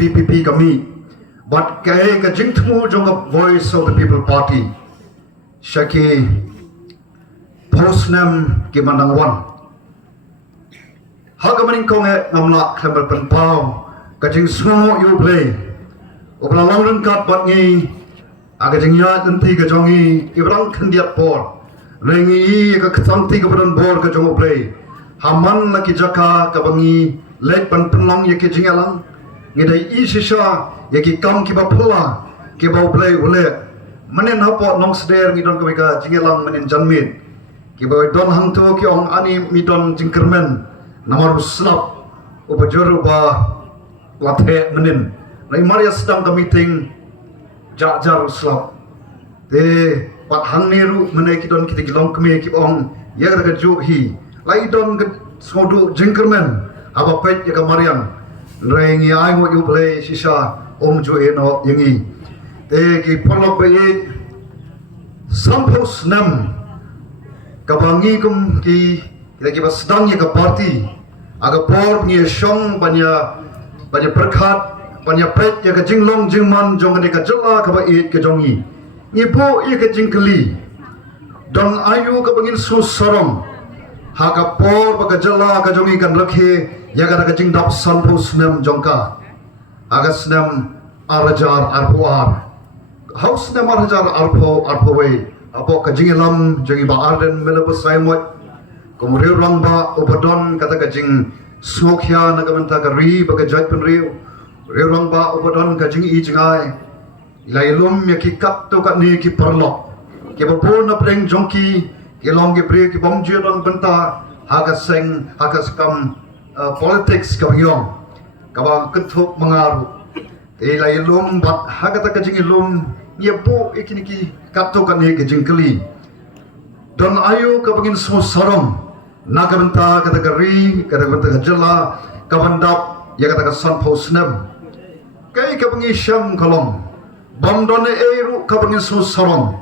VPP kami, but kaya ka jingtmu jong voice of the people party, syaki postnam ki mandangwan. Haga maning konge ngamla klember penpau, kajing semua you play. Obra lang rengkat bat ngi, aga jing ya enti ka jongi, ibrang kendiat por, rengi ka kesanti ka badan bor ka jong play. Haman laki jaka ka bangi, lek pan penlang ya ki jingalang, ngidai I sisa ya ki kam ki ba pula, ki ba play ule. Manen hapot nong seder ngidon ka ka jingalang manen janmit, ki ba don hangtu ki ong ani midon jingkermen, namar slap, ubajur ba lathe manen. Lai Maria sedang ke meeting jar slap. Te pat hang neru menai kidon kita gilong keme ki ong ya ka ju hi. Lai don ke sodu jingkermen aba pet ya ka Mariam. Rengi ai ngo yu play sisa om ju eno yangi. Te ki polok pe sampos nam kabangi kum ki kita ki sedang ya ka party. Aga por ni shong banya perkhat panya pet ya ka jinglong jingman jong ka jylla ka ba it ka jongi ni po i ka jingkeli don ayu ka bangin su sarong ha ka por ba ka jylla ka jongi kan rakhe ya ka jingdap sanpo snam jongka aga snam arajar arpuar haus snam arajar arpo we apo ka jingilam jongi ba arden melabu saimot komriu rangba ubadon kata ka jing smokhya na ka menta ka ri ba ka jat pen riu Rewang ba ubadon ka jing I jingai lailum ya ki kat to kat ni ki perlok ki bapun na preng jongki ki long ki pre ki bom jiron benta haga seng haga skam politics ka yong ka ba ketuk mengaru lailum bat haga ta ka jing ilum ye po ikini ki kat to kat ni ki jingkeli don ayu ka bangin so sarong na ka benta ka ta ka ri ka ta ka jylla ka bandap ya ka ta ka san posnem kay kabangi siyam kalong bandone eru kabangi susarong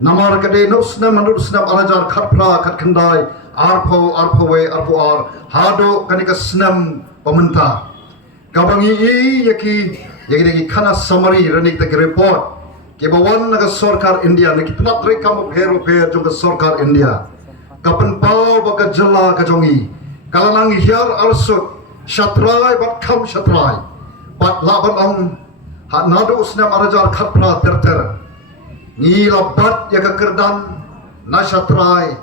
namar kade nosna manusna arajar khatpra khatkhandai arpo we arpo ar hado kanika snam pamenta kabangi I yaki khana summary ranik tak report ke bawan naga sarkar India naki tnat re kam phero jong sarkar India kapan pau baka jylla ka jongi kalanang hiar arsut shatrai bat kham shatrai Pat laban ong hat nado snam arajar khatpra ter ni labat ya ka kerdan nasatrai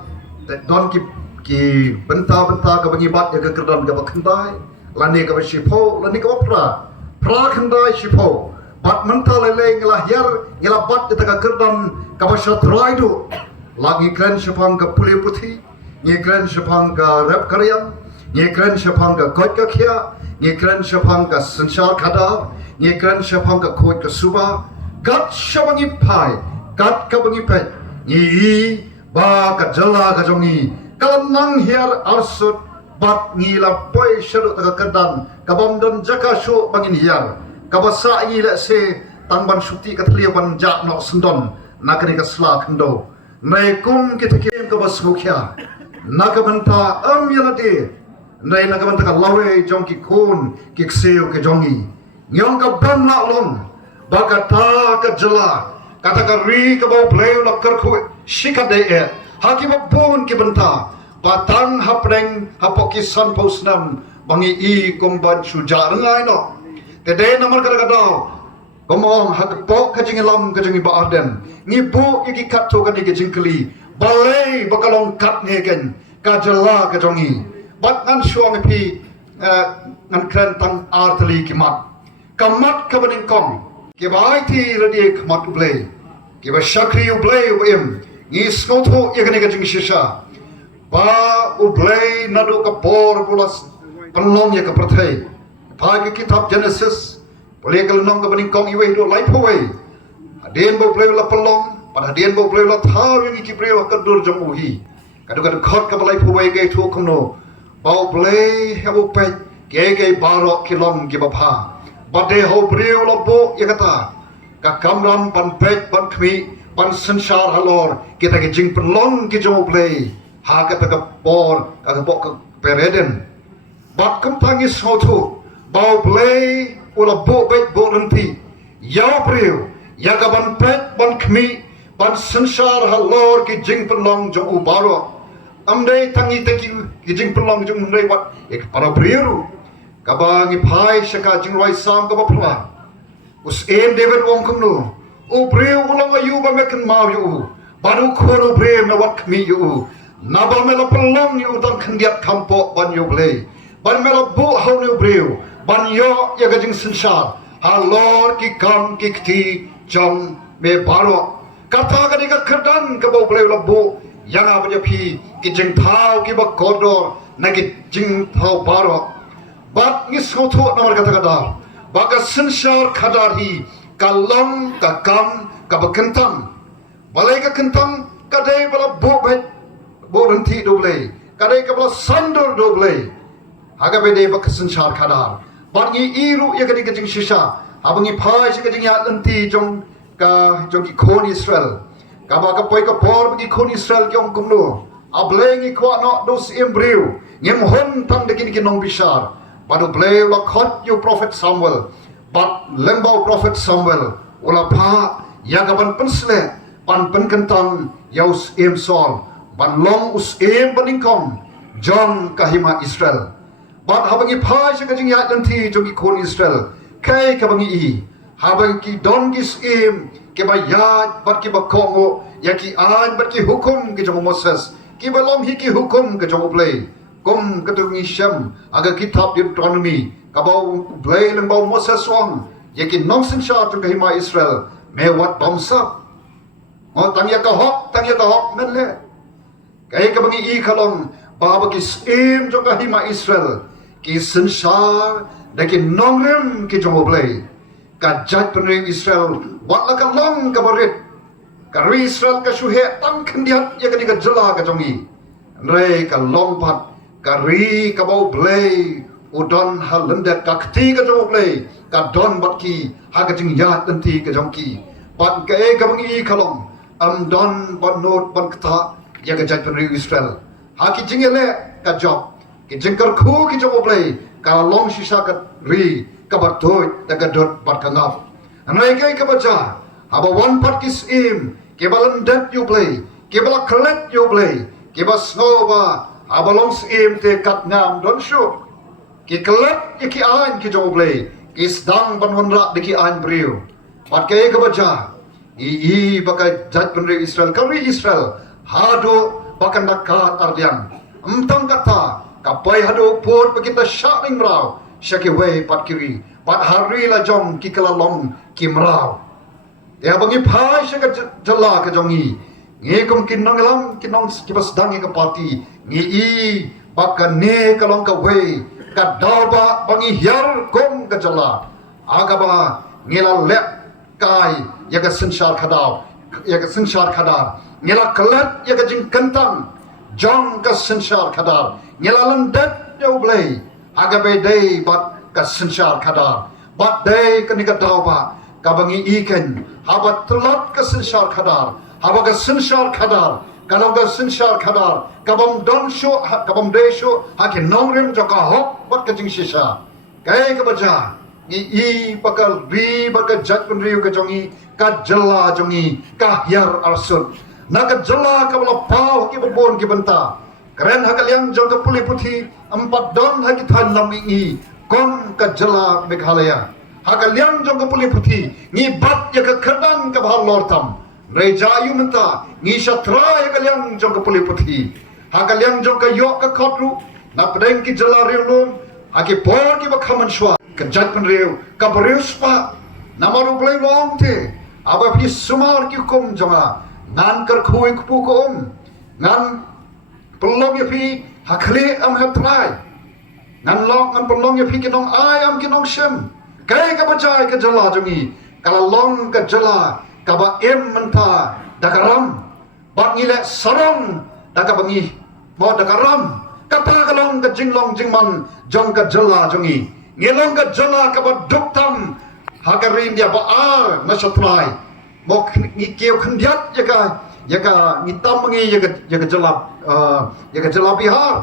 te don ki benta ka bangi bat ya ka kerdan ka bakhandai lani ka shipo lani ka pra khandai shipo bat menta lele ngla hiar ngla bat ya ka kerdan ka basatrai du lagi Kren shapang ka puli puthi ni Kren shapang ka rap karyang ni Kren shapang ka kot ka khia ni Kren shapang ka sanshar khada ni Kren shapang ka khoi ka suba gat shabangi pai gat ka bangi pai ni ba ka jylla ka jongi kalanang hiar arsut bat ngila poi sharu ta kadan kabamdon jaka sho bangin hiar kabasa ila se tangban shuti ka thliawan ja no sundon nakani ka sla khando nai kum kitakim ka basmukhya nakabanta yalade Nai nak banta ka lawe jong ki kun ki kseu ke jongi nyong ka ban na long baka ta ka jylla kata ka ri ka bau pleu la kar khu shika de e haki ba pun ki banta patang hapreng hapoki san posnam bangi I komban suja ngai no te de namar ka do komong hak po ka jingilam ka jingi ba arden ni bu ki kat to ka ni ke jingkeli balai bakalong kat nge ken ka jylla ka jongi bat ngan suang pi ngan Kren tang artali kimat kamat kabanin kong ke bai ti radi kamat ublay ke ba shakri ublay uim ni skoto yagani ka jing shisha ba ublay nadu ka por bulas penlong ya ka prathai pa ki kitab Genesis boleh kalau nong kabanin kong iwe do life away adien bo ublay la penlong pada adien bo ublay la thaw yang ki prewa ka dur jamu hi kadu khot ka life away ge thu komno Bau play hebu pet gege baroh kilong gibapha bade ho breu lobo yakata ka kamram pan pet pan khmi pan sanshar halor kita ke jing penlong ki jo play ha ka ta ka por ka bok ka pereden bat kam tangi sotu bau play ula bo baik bo renti yaw priu yaga ban pet ban khmi ban sansar halor ki jing pelong jong u baroh amdei tangi teki ki jing pelong jong mrei wat ek para priu kabangi phai shaka jing roi sam ka bapla us em David wong kumnu u priu ulang ayu ba mekan mau yu baru khono priu na wat khmi yu nabal mela pelong yu dan khandiat kampo ban yu blei ban mela bu hau nu priu ban yo ya gajing sansar halor ki kam ki kti jong me baroh kata ka dika kerdan ka bau blei la bu yang apa je pi ki jing thau ki ba kodor na ki jing thau baroh bat ni sotho nomor kata kata baga sansar khadari kalong ka kam ka bakentang balai ka kentang kadai bala bu bet bo renti do blei kadai ka bala sandor do blei haga bede ba sansar khadar bangi iru ya kadi kajing shisha abangi phai se kajing ya anti jong ki khon Israel ka ba ka poi ka por ki khon Israel kyong kumno ablengi kwa no dos embryo ngem hon tang de ki nong bishar badu bleu la khot you prophet Samuel but lembo prophet Samuel ula pha ya ka ban pensle pan pen kentang yaus em sol ban long us em baningkom jong kahima Israel bat habangi phai se kajing ya anti jong ki khon Israel kai ka bangi I habang ki don gis im ke ba ya bat ki ba kongo ya ki an bat ki hukum ki jong Moses ki ba lom hi ki hukum ke jong play kom ka tu ngi sham aga kitab Deuteronomy ka ba play leng ba Moses wong ya ki nong sin sha tu ka hima Israel me wat bamsa mo tang ya ka hok men le kai ka bangi I khalong ba ba ki im jong ka hima Israel ki sin sha da ki nongrem ki jong play ka jat penring Israel wat la ka long ka barit ka ri Israel ka shuhe tang khandiat ya ka ni ka jylla ka jongi re ka long pat ka ri ka bau blei udon halenda ka khti ka jong blei ka don bat ki ha ka jing ya tanti ka jong ki pat ka e ka bangi khalong am don ban not ban kta ya ka jat penring Israel ha ki jing ele ka job ki jing kar khu ki jong blei ka long shisha ka ri ka bat doi da ka dot bat ka ngap anai kai ka bacha haba one part kis im ke balan dat you play ke bala klet you play ke ba snova haba long im te kat ngam don shu ke klet ye ki an ki jong play ke sdang ban wan ra de ki an briu bat ke ka bacha I baka jat penri Israel kari Israel hado bakan dakat ardian emtang kata kapai hado put bekita sharing rau syaki wei pat kiri pat hari la jong ki kala long ki mrau ya bangi phai syaka jylla ka jongi nge kum kin nong lam kin nong ki pas dangi ka parti ngi I baka ne ka long ka wei ka dalba bangi hiar kom ka jylla aga ba ngela lep kai ya ka sansar khadaw ya ka sansar khadar ngela kalat ya ka jing kentang jong ka sansar khadar ngela landat yo blei aga be dei bat ka sansar khadar bat dei ka ni ka daw ba ka bangi iken haba tlat ka sansar khadar haba ka sansar khadar kalau ka sansar khadar ka bam don sho ka bam de sho ha ke nongrim jo ka hok bat ka jing shisha kai ka baja I bakal ri bakal jat penriu ka jongi ka jylla jongi ka hiar arsut na ka jylla ka bala pau ki babon ki benta Kren ha ka liang jong ka puli puthi empat don ha ki than lam I kom ka jylla Meghalaya ha ka liang jong ka puli puthi ngi bat ya ka khadan ka bhal lor tam re jayu menta ngi shatra ya ka liang jong ka puli puthi ha ka liang jong ka yok ka khotru na pedeng ki jylla riu ha ki por ki ba khaman shwa ka jat penriu ka beriu spa namaru blai long te aba pi sumar ki kum jonga nan kar khui ku ko nan pelong ya pi hakli am ha trai nan long an pelong ya pi ki nong ai am ki nong shem kai ka bachai ka jylla jongi kala long ka jylla ka ba em menta dakaram bat ngile sarong daka bangi mo dakaram kata ka long ka jinglong jingman jong ka jylla jongi ngelong ka jylla ka ba duktam hakarin dia ba na satrai mo ngi keu khandiat ya ka ngi tam ngi ya ka jylla bihar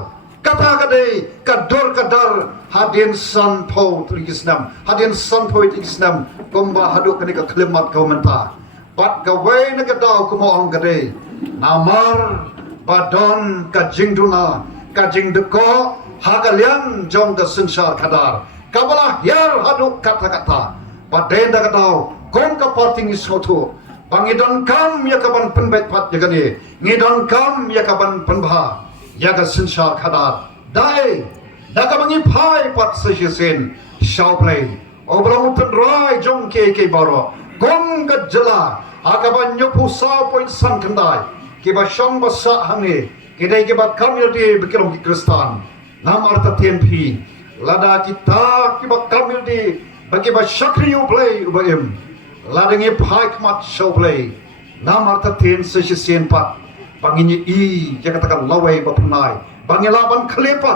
ka kata kadai kador kadar hadin san po tulisnam hadin san po tulisnam komba haduk kani ka klimat kau menta pat kawai na kadau kumo ang kadai namar badon ka jingduna ka jingdeko hagalian jong ka sensar kadar kabala hiar haduk kata-kata paden da kadau kom ka parting isotu pangidon kam ya kaban penbet pat jagani ngidon kam ya kaban penbha ya ka sensar kadar dai da ka bangi phai pat sesisen shau play obrang penrai jong ke baroh gom ka jylla akaban nyopu sa point san kandai ke ba shong ba sa hangi ke dai ke ba community bekilong ki kristan nam arta TNP lada kita ke ba community bagi ba shakriu play ubaim ladangi phai kmat shau play nam arta ten sesisen pat pangini i ya katakan lawai ba punai bangilaban klepa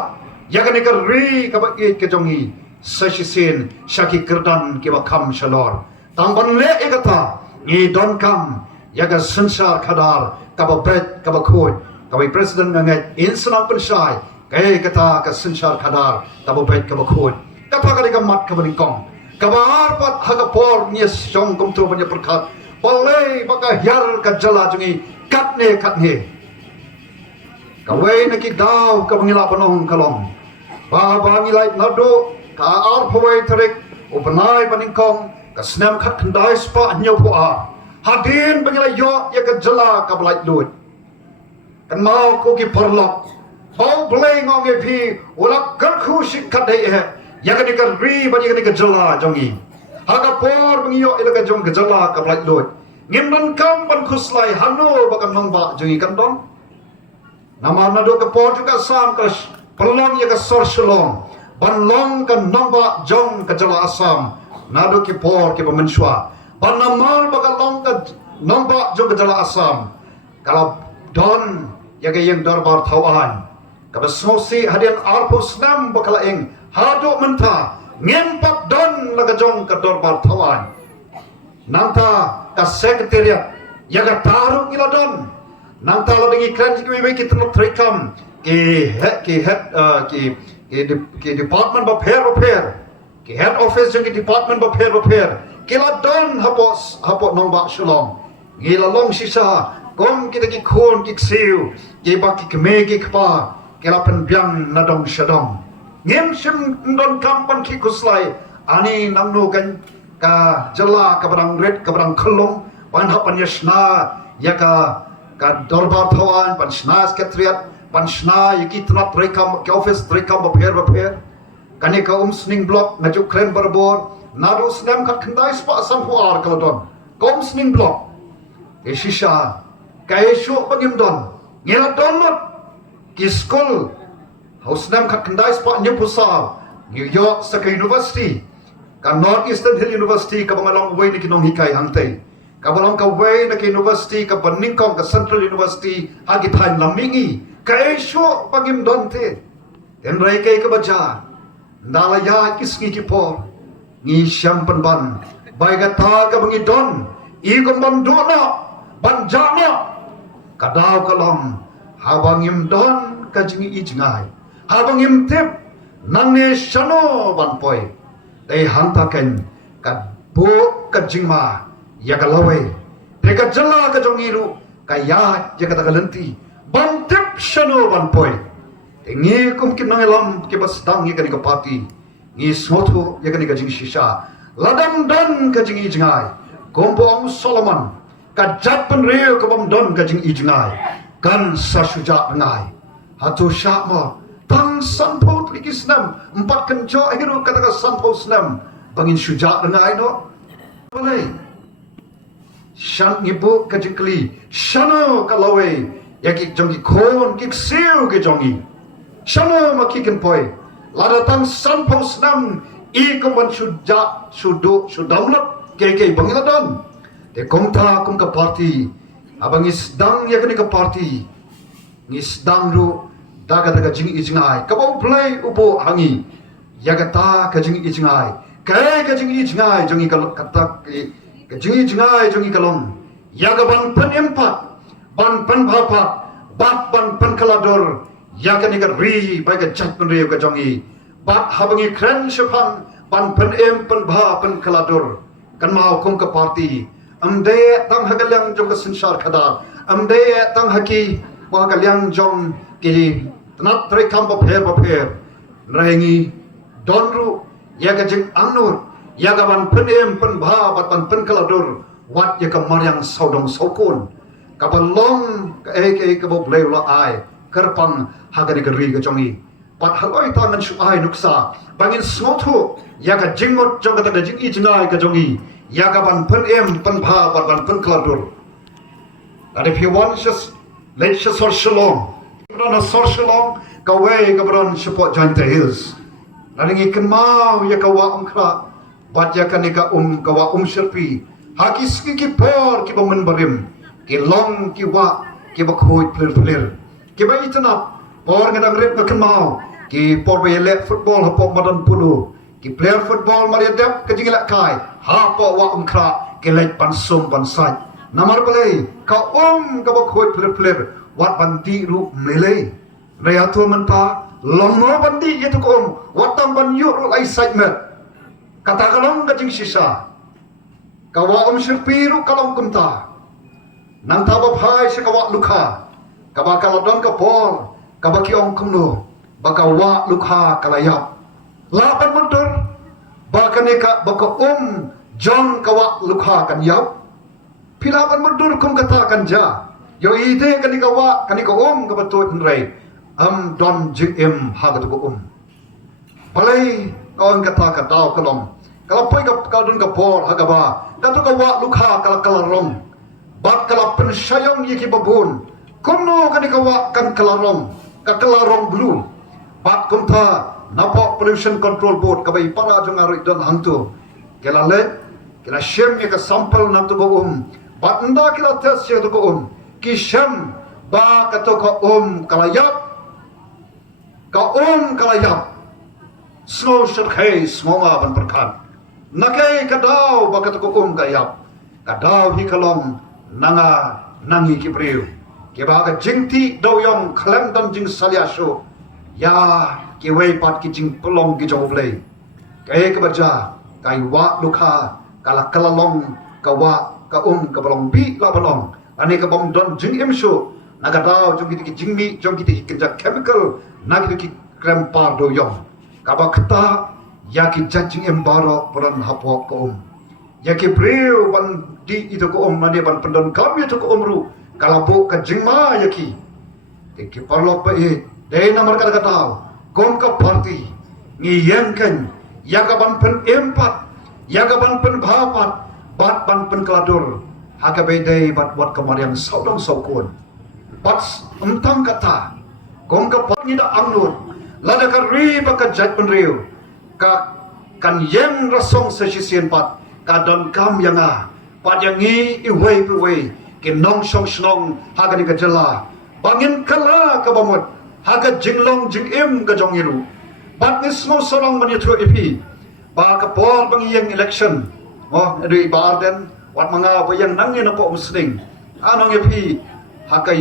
ya kan ikar ri ka ba ke jongi sesisen shaki kerdan ke ba kam shalor tangban le ekata ni don kam ya ka sensar kadar ka ba bet ka ba khoi ka ba president ngai insanam pensai kai kata ka sensar kadar ka ba bet ka ba khoi kata ka ka mat ka ba kong ka ba arpat ha ka por ni song kom tu banya perkat palai baka hiar ka jylla jungi katne kawai na ki daw ka bangila panong kalong ba bangilai nado ka ar phawai tarik upanai paningkong ka snam khat khandai spa anyo po a hadin bangila yo ya ka jylla ka blai lut kan mau ko ki parlok bau blai ngong e phi ula kar khu sik khat dei e ya ka ni ka ri ba ni ka jylla jongi ha ka por bangyo ila ka jong ka jylla ka blai lut ngimdan kam ban khuslai hanu ba kan nong ba jongi kan don nama nado ka por juga sam ka perlong ya ka sor shalom ban long ka nong ba jong ka jylla asam nado ki por ki bamenswa ban namal ba ka long ka nong ba jong ka jylla asam kalau don ya ka yang darbar thawan ka basosi hadian arpo snam ba kala eng hado menta ngempak don la ka jong ka darbar thawan nanta ka sekretariat ya ka taru ila don nanta la dengi Kren ki terlok trekam ki department ba pher ki head office jong ki department ba pher kila don hapo nong ba shalom ngila long sisa kom kita ki khon ki siu ki ba ki kme ki kpa kila pen byang na dong shadong ngem sim don kampan ki kuslai ani namnu kan ka jylla ka barang red ka barang khlong pan hapan yasna ya ka dorbar thawan pan sna sekretariat pan sna yaki tnat rekam ke office rekam ba pher kane ka sning block ngaju Kren barbor nado snam khat khandai spa sam huar ka don kom sning block e shisha kai shu bagim don ngela don not ki school house nam khat khandai spa nyu pusa New York State University ka North Eastern Hill University ka bangalong way ni Nonghikai hangtei ka balong ka way na university ka paningkong ka Central University hagi thain lamingi ka esho pagim donte en rai kai ka baja ndalaya kisngi ki por ngi syam panban bai ka ta ka bangi don I ko ban dona ban jana ka daw kalom habangim don ka jingi ijngai habangim tip nangne shano ban poi dai hantaken ka bo ka jingma ya ka lawai te ka jylla ka jongiru ka ya ya ka tagalenti ban tip shano ban poi te ngi kum kin nangelam ke bas dang ye ka ni ka pati ngi smoto ya ka ni ka jing shisha ladam don ka jingi ijngai gombong Solomon ka japan reo ka bom don ka jing ijngai kan sa shuja ngai hatu syama tang sanpo trikisnam empat kenco hiru kata ka sanpo snam bangin shuja ngai no boleh shan ngibu ka jikli shano ka lawe yaki jongi kon kik siu ke jongi shano makiken poi lada tang sanpo snam I kumban shuja shudu shudamlat ke bangila don te komta kum ka party abang isdang ya ka party ngisdang ru daga jing ijngai ka bau play upo hangi ya ka ta ka jing ijngai ka jing ijngai jongi ka kata ka jing ijngai jongi kalong ya ka ban pen empat ban pen bapa bat ban pen kalador ya kan ikan ri bagai jat penriu ke jongi bat habangi kren sepang ban pen pen bha pen kaladur kan mau kong ke parti amde tang hagalang jong ke sensar kadar amde tang haki ba hagalang jong ki tanat tre kam ba pher rengi donru ya ka jing anur ya ka ban pen bha bat ban pen kaladur wat ya ka maryang saudong sokun ka balong ka ka bo blela ai kerpang hagani ka ri ka jongi pat haloi tangan su ai nuksa bangin snotu ya ka jingmot jong ka ta jing i jingai ka jongi ya ka ban pen bha bat ban pen kaladur. And if you want just let's just sort shalom Brana sort shalom ka way ka bron support joint the hills naringi kan mau ya ka wa kra bat ya kan ka ka wa sherpi haki ski ki por ki ba men barim ki long ki wa ki ba khoi pler ki ba itna por ngadang rep ka kan mau ki por ba le football ha po madan pulu ki player football maria dep ka jingla kai ha po wa kra ki lek pan som pan sai namar balai ka ka ba khoi pler wat banti ru mele reatu menta long no banti itu wat tam ban yu ru ai sai me kata kalong ka jing sisa ka wa sirpiru kalong kunta nang taba phai se ka wa lukha ka ba kaladon ka por ka ba ki ong kumno ba ka wa lukha kalayap la ban mundur ba ka ne ka ba ka jong ka wa lukha kan yap pila ban mundur kum kata kan ja yo ide kan ka wa kan ka ka ba to nrai don jim ha ka to palai kon kata ka tau kalong kalau poi ka don ka por ha ka ba ka to ka wa lukha kala kalarong bat kala pensyayong yiki babun kumno kan ka wa kan kalarong ka kalarong blue bat kumta napa pollution control board ka bai para jong ari don hantu kala le kala shem ka sample na to bat nda kala test ye to ki shem ba ka to ka kalayap kalayap snow shir khai smonga ban perkan nakai kadau ba ka to kayap kadau hi kalong nanga nangi ki priu ke ba ka jingti doyong khlem dan jing salia sho ya ke wei pat ki jing pelong ki joblei kai ka baja kai wa lukha kala kalalong ka wa ka ka balong bi la balong ane ka bom don jing em sho naga dau jong ki jing mi jong ki kinja chemical nagi ki krem par doyong ka ba kta ya ki jajing em baroh peran hapo ko ya ki breu ban di itu ko mane ban pendon kami itu ko ru kalapo ka jingma ya ki ki parlo pa de nomor kata kata kom ka party ni yang kan ya ka ban pen empat ya ka ban pen bhapat bat ban pen keladur haka bedai bat wat kamar yang saudong saukun bat entang kata kom ka party da amnut lada ka ri ba ka jat pen riu ka kan yang rasong sa sisien pat kadon kam yang pat yang iwei piwei ke nong song snong haga ni ka jylla bangin kala ka bamot haga jinglong jingim ka jongiru bat ni smo sorong man yutro ipi ba ka por bang yang election ri barden wat mga bayang nangin na po musling anong ipi haga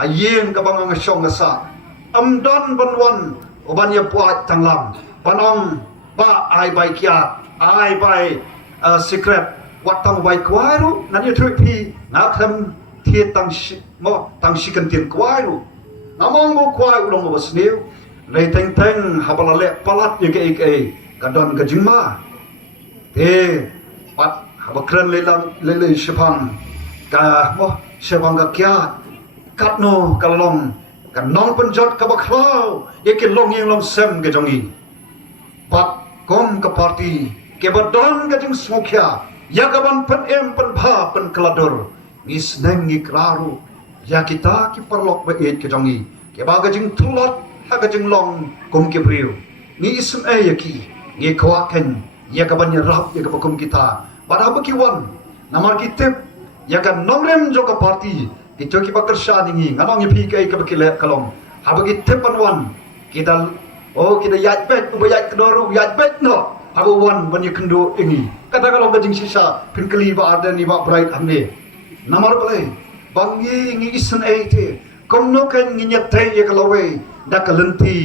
ayeng ka bang nga song sa amdon banwan uban ya puat tanglam panong ba ai bai kia ai bai secret wat tang bai kwairu nan yu thui pi na kham thie tang shi kan tien kwairu namong mo kwai ulong mo sneu le teng teng habala le palat ye ke kadon ka jingma te pat habakran le lang le shepang ka shepang ka kya katno kalong kan nong penjot ka baklau ye ke long yang long sem ke jongi pat kom ka party ke badon ka jing smokya ya ka ban pen pen bha pen keladur ngis neng ngikraru ya kita ki perlok ba ke jongi ke ba ka jing tulot ha ka jing long kom ke priu ni ism ya ki ngi kwaken ya ka ban rap ya ka kom kita pada ba ki wan namar ki tip ya ka nongrem jo ka party itu ki bakar sha ningi nganong pi kai ka bakile kalong ha ba ki tip pan wan kita kita yat bet ubayat kedoru yat bet no abu wan ban yekendo ini kata kalau gajing sisa pin kali ba ada ni ba bright amne namar bale bangi ngi isen te kom no kan nginya te ye kalawe da kalenti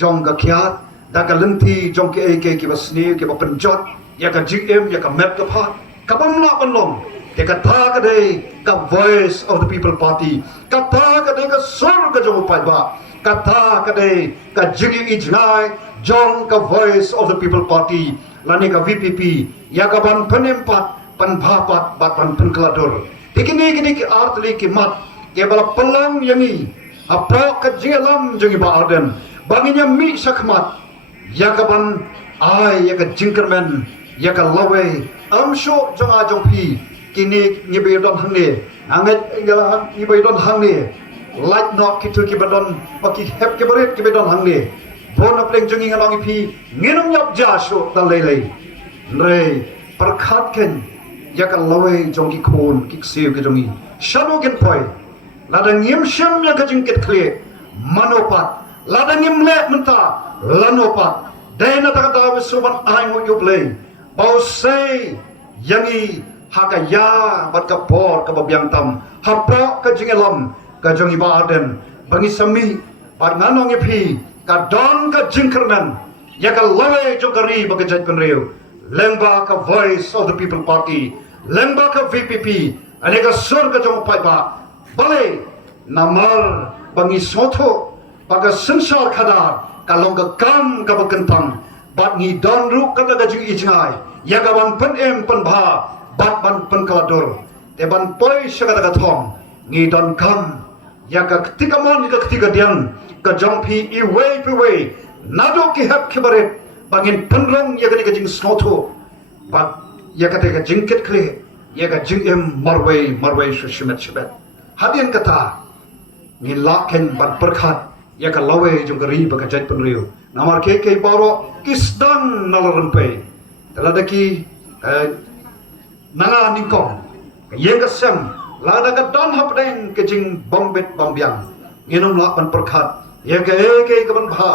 jong ka khyat da kalenti jong ke basni ke penjot ya ka gm ya ka map ka phat ka bamla banlong te ka tha ka de ka voice of the people party ka tha ka de ka sur ka jong pai ba ka tha ka de ka jigi ijnai jong ka voice of the people party lani ka vpp ya ka ban panempat pan bhapat bat pan penklador tikini ki artli ki mat ke bala pelang yangi apa ka jelam jongi ba arden banginya mi sakmat ya ka ban ai ya ka jinkerman ya ka lawe amsho jonga jongpi kini nyibe don hangne anget ngala nyibe don hangne light not kitu ki badon paki hep ke baret ki badon hangne bon apleng jongi ngalongi pi nginum yap jasho talele re perkhat ken ya ka lawe jongi khon ki sev ke jongi shano ken poi ladang yem syam ya ka jingket kle manopat ladang yem le menta lanopat dena ta ta suban ai mo yu play bau sei yangi hakaya bat ka por ka babyang tam hapro ka jingelam ka jongi ba arden bangi sami bat nganong pi ka don ka jingkernan ya ka lawe jogari ba ka jat penreu lengba ka voice of the people party lengba ka vpp ane ka sur ka jong pai ba bale namar bangi sotho baga sensar khadar kalong ka kam ka bakentang bat ngi don ru ka ga jing ijngai ya ga ban pen em pen bha bat ban pen kalador te ban poi shaka ga thong ngi don kam ya ka ktika mon ka ktika dian ka jong phi I way nado ki hap khibaret bangin penrong ya ga jing sotho bat ya ka te ga jingket kle ya ga jing em marway shushmet shibet hadian kata ngi laken ban perkhat ya ka lawe jong gari ba ka jat penriu namar ke baroh kisdan nalarempe teladaki nanga ningkong ye ka sem lada ka don hapdeng ke jing bombet bombyang nginum la ban perkhat ye ka ban bha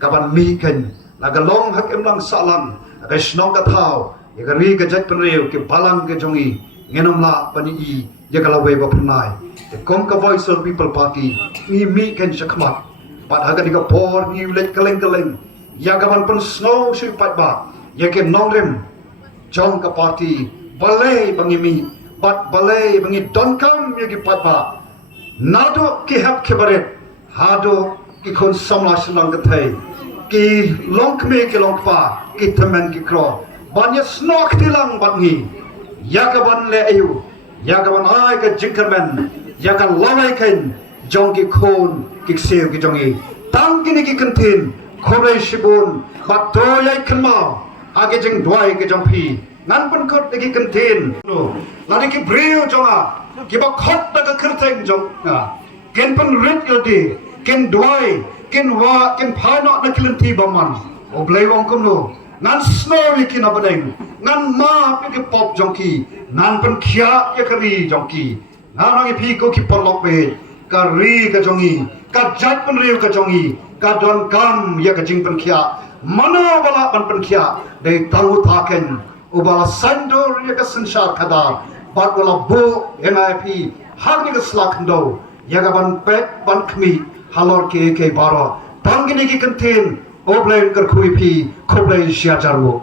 ka ban mi ken la ga long hak em lang salang ka snong ka thau ye ka ri ka jat penriu ke balang ke jongi nginum la ban I ye ka lawe ba pnai the kom ka voice of people party mi ken shakmat pat haga diga por ni lek keleng ya gaban pen snow sui pat ba ya ke nongrem jong ka party balai bangi mi pat balai bangi don kam ya ki pat ba nado ki hap kebaret hado ki kon samla selang ka thai ki long kme ki long pa ki temen ki kro banya snow tilang bangi ya gaban le ayu ya gaban ai ka jinkerman ya kan lawai ken jong ki khon ki sev ki jongi tang kini ki kentin khorai shibun bat to yai khnma age jing dwai ki jong phi nan pun khot ki kentin lani ki breu jonga ki ba khot da ka khirtheng jong ken pun rit yodi ken dwai ken wa ken phano na kilenti baman oblei wong kum no nan snow ki na badeng nan ma ki pop jong ki nan pun khia ya kari jong ki nangi pi ko ki porlok pe ka ri ka jongi ka jat pen riu ka jongi ka don kam ya ka jing pen khia mano bala pan pen khia de tahu thaken ubala sandor ya ka sansar khada bat wala bo NIP hagni ka slak ndo ya ka ban pet ban khmi halor ke baroh tangini ki kantin oblen kar khui pi khoblai sia jarwo